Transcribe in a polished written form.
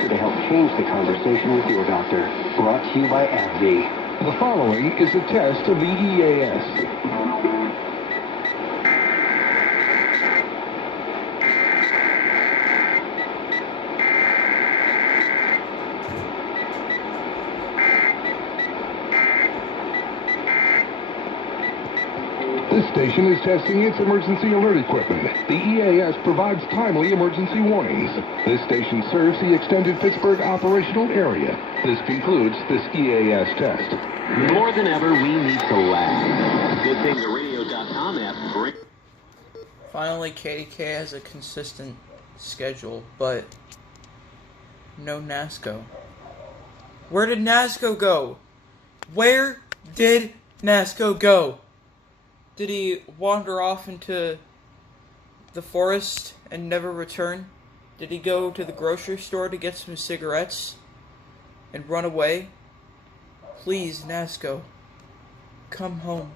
here to help change the conversation with your doctor. Brought to you by AbbVie. The following is a test of the EAS. This station is testing its emergency alert equipment. The EAS provides timely emergency warnings. This station serves the extended Pittsburgh operational area. This concludes this EAS test. More than ever, we need to laugh. Good thing the radio.com app brings... Finally, KDKA has a consistent schedule, but no NASCO. Where did NASCO go? Where did NASCO go? Did he wander off into the forest and never return? Did he go to the grocery store to get some cigarettes and run away? Please, NASCO, come home.